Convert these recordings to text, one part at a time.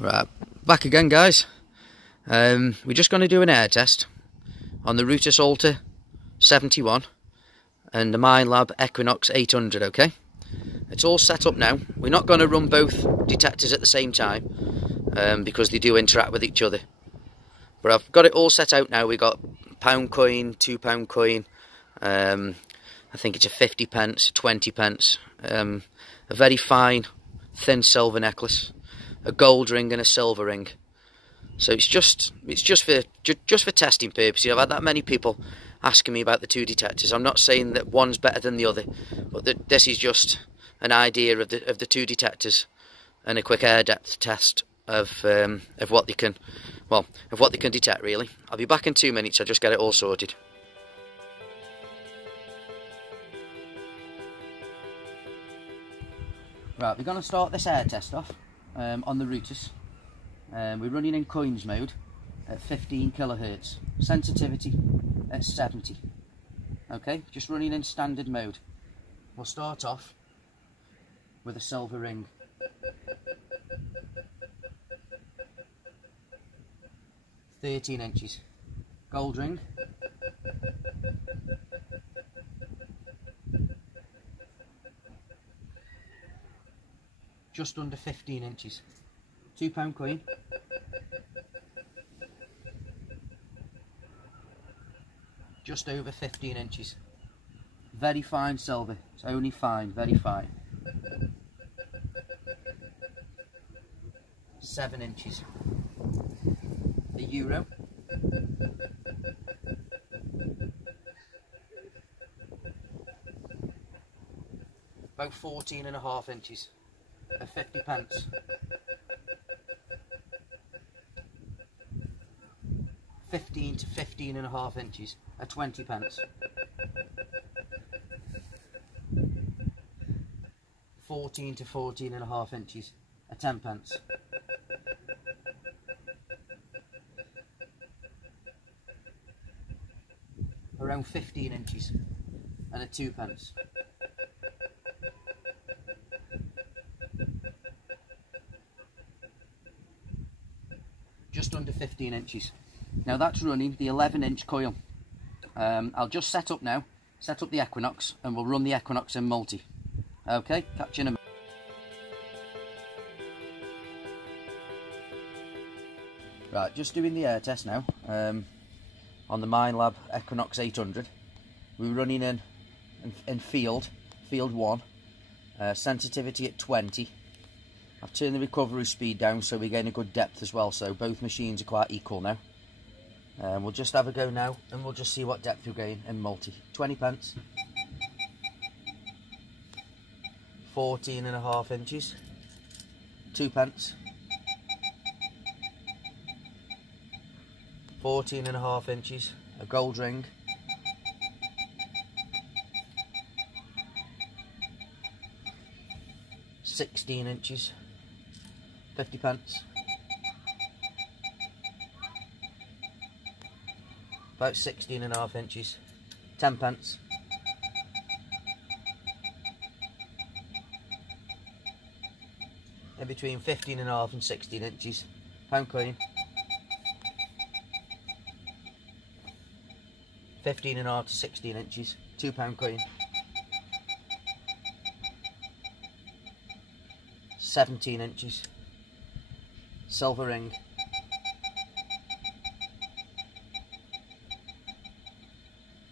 Right, back again guys. We're just going to do an air test on the Rutus Alter 71 and the Minelab Equinox 800, okay? It's all set up now. We're not going to run both detectors at the same time because they do interact with each other. But I've got it all set out now. We got pound coin, £2 coin, I think it's a 50 pence, 20 pence, a very fine, thin silver necklace, a gold ring and a silver ring. So it's just for testing purposes. I've had that many people asking me about the two detectors. I'm not saying that one's better than the other, but this is just an idea of the two detectors and a quick air depth test of what they can, well, of what they can detect really. I'll be back in 2 minutes. I'll just get it all sorted. Right, we're going to start this air test off on the Rutus. We're running in coins mode at 15 kilohertz, sensitivity at 70. Okay, just running in standard mode. We'll start off with a silver ring. £13 gold ring. Just under 15 inches. £2 coin. Just over 15 inches. Very fine silver. It's only fine, very fine. 7 inches. A euro. About 14.5 inches. A 50 pence. 15 to 15.5 inches. A 20 pence. 14 to 14.5 inches. A 10 pence. Around 15 inches. And a 2 pence. Just under 15 inches. Now that's running the 11-inch coil. I'll just set up now, set up the Equinox, and we'll run the Equinox in multi. Okay, catch you in a minute. Right, just doing the air test now on the Minelab Equinox 800. We're running in field 1, sensitivity at 20. I've turned the recovery speed down so we're getting a good depth as well, so both machines are quite equal now. We'll just have a go now and we'll just see what depth we're getting in multi. 20 pence. 14.5 inches. 2 pence. 14.5 inches. A gold ring. 16 inches. 50 pence. About 16.5 inches. 10 pence. In between 15.5 and 16 inches. Pound coin. 15.5 to 16 inches. £2 coin. 17 inches. Silver ring.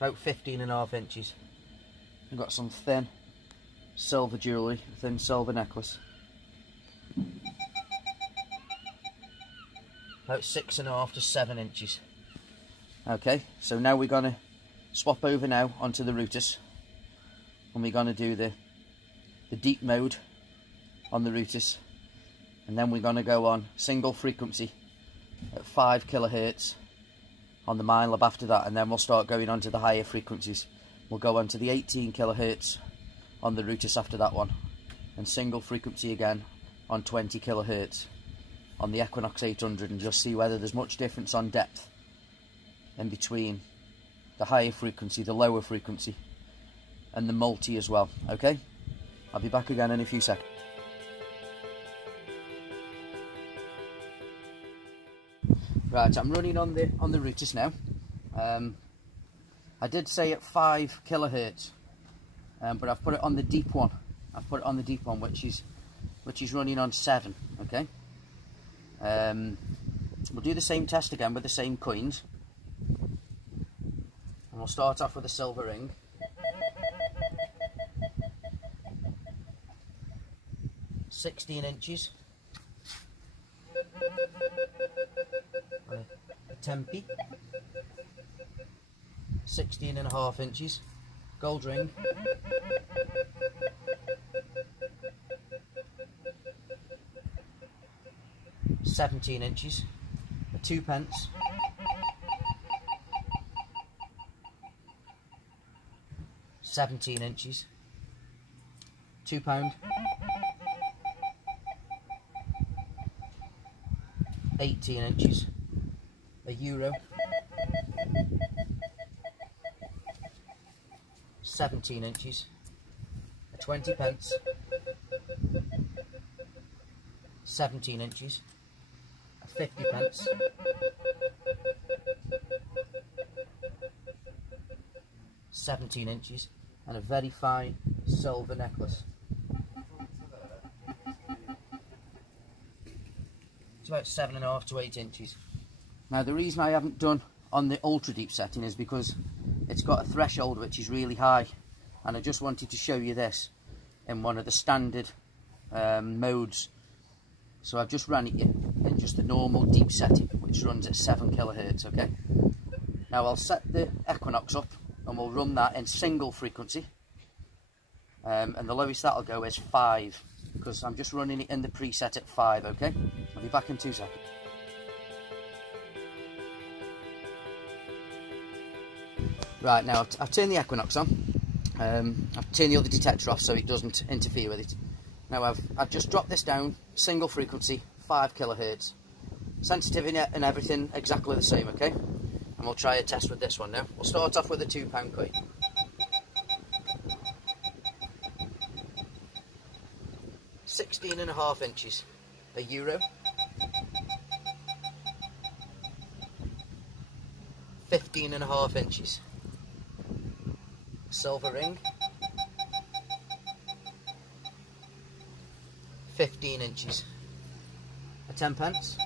About 15.5 inches. We've got some thin silver jewellery, thin silver necklace. About 6.5 to 7 inches. Okay, so now we're going to swap over now onto the Rutus, and we're going to do the deep mode on the Rutus, and then we're going to go on single frequency at 5 kilohertz on the Minelab after that, and then we'll start going on to the higher frequencies. We'll go on to the 18 kilohertz on the Rutus after that one, and single frequency again on 20 kilohertz on the Equinox 800, and just see whether there's much difference on depth in between the higher frequency, the lower frequency, and the multi as well. Okay, I'll be back again in a few seconds. Right, I'm running on the Rutus now. I did say at 5 kilohertz, but I've put it on the deep one. I've put it on the deep one, which is running on 7. Okay. We'll do the same test again with the same coins, and we'll start off with a silver ring. $16 inches. A tempi. 16.5 inches. Gold ring. $17 inches. A 2 pence. £17 inches. £2. 18 inches. A euro. 17 inches. A 20 pence. 17 inches. A 50 pence. 17 inches. And a very fine silver necklace. It's about 7.5 to 8 inches. Now the reason I haven't done on the ultra deep setting is because it's got a threshold which is really high, and I just wanted to show you this in one of the standard modes. So I've just ran it in just the normal deep setting, which runs at 7 kilohertz. Okay. Now I'll set the Equinox up and we'll run that in single frequency, and the lowest that'll go is 5, because I'm just running it in the preset at 5. Okay. I'll be back in 2 seconds. Right, now I've turned the Equinox on. I've turned the other detector off so it doesn't interfere with it. Now I've just dropped this down, single frequency, 5 kilohertz. Sensitivity and everything exactly the same, okay? And we'll try a test with this one now. We'll start off with a £2 coin. £16.5 inches. A euro. 15.5 inches. Silver ring. 15 inches. A 10 pence.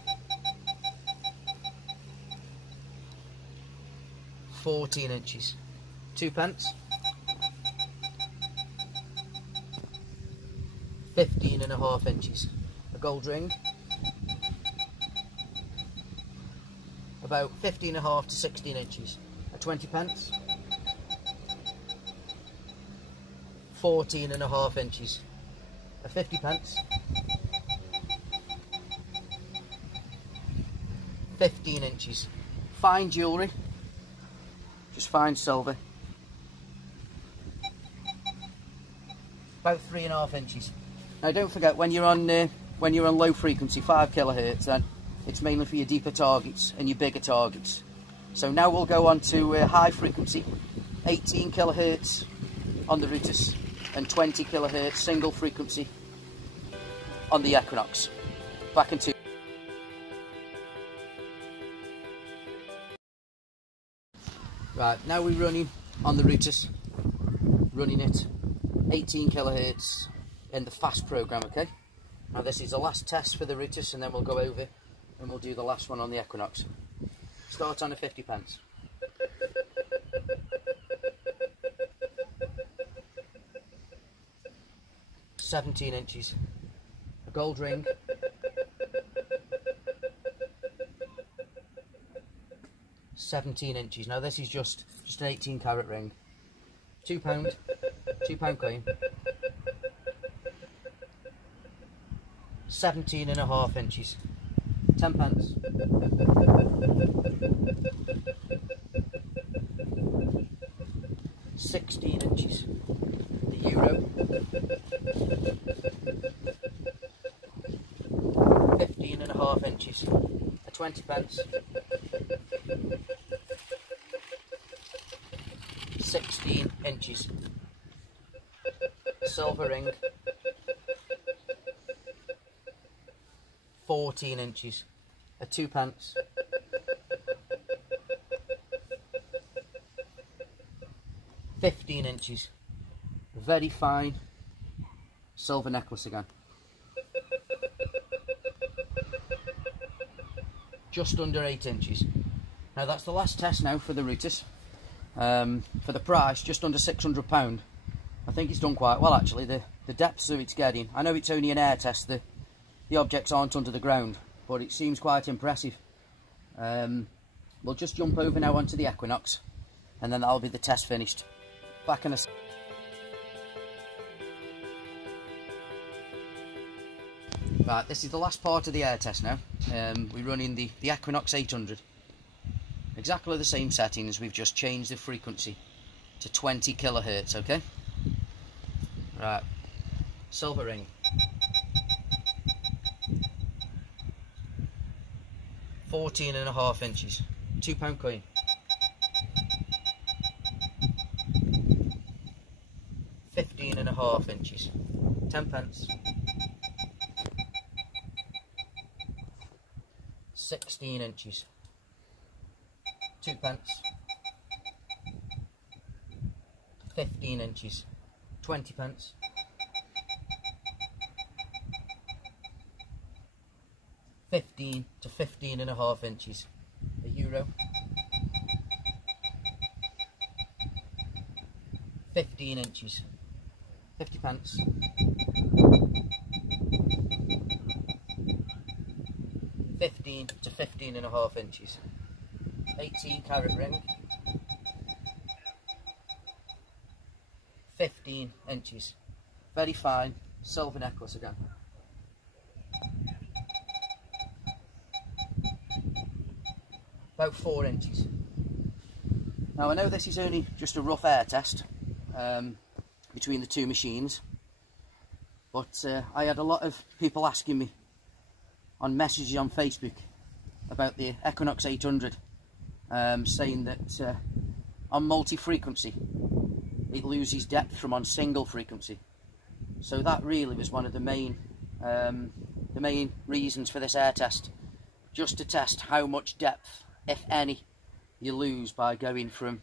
14 inches. 2 pence. 15.5 inches. A gold ring. About 15.5 to 16 inches. A 20 pence. 14.5 inches. A 50 pence. 15 inches. Fine jewellery. Just fine silver. About 3.5 inches. Now don't forget, when you're on low frequency, 5 kilohertz, then it's mainly for your deeper targets and your bigger targets. So now we'll go on to high frequency, 18 kilohertz on the Rutus and 20 kilohertz single frequency on the Equinox. Back in 2. Right, now we're running on the Rutus, running it 18 kilohertz in the fast program, okay? Now this is the last test for the Rutus, and then we'll go over and we'll do the last one on the Equinox. Start on a 50 pence. $17 inches. A gold ring. $17 inches. Now this is just an 18 carat ring. £2 coin. 17.5 inches. 10 pence. 16 inches. The euro. 15.5 inches. A 20 pence. 16 inches. Silver ring. 14 inches. A 2 pence. 15 inches. Very fine silver necklace again. Just under 8 inches. Now that's the last test now for the Rutus. For the price, just under £600. I think it's done quite well actually. The depths of it's getting. I know it's only an air test, the objects aren't under the ground, but it seems quite impressive. We'll just jump over now onto the Equinox, and then that'll be the test finished. Back in a Right, this is the last part of the air test now. We're running the Equinox 800. Exactly the same settings, we've just changed the frequency to 20 kilohertz, okay? Right, silver ring. 14.5 inches. £2 coin. 15.5 inches. 10 pence. 16 inches. 2 pence. 15 inches. 20 pence. 15 to 15.5 inches. €1. 15 inches. 50 pence. 15 to 15.5 inches. 18 carat ring. 15 inches. Very fine silver necklace again. About 4 inches. Now I know this is only just a rough air test between the two machines, but I had a lot of people asking me on messages on Facebook about the Equinox 800, saying that on multi-frequency it loses depth from on single frequency. So that really was one of the main reasons for this air test, just to test how much depth, if any, you lose by going from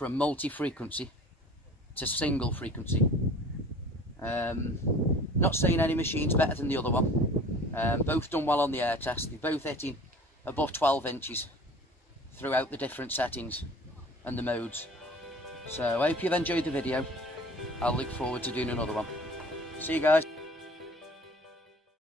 multi-frequency to single frequency. Not saying any machine's better than the other one. Both done well on the air test. They're both hitting above 12 inches throughout the different settings and the modes. So I hope you've enjoyed the video. I'll look forward to doing another one. See you guys.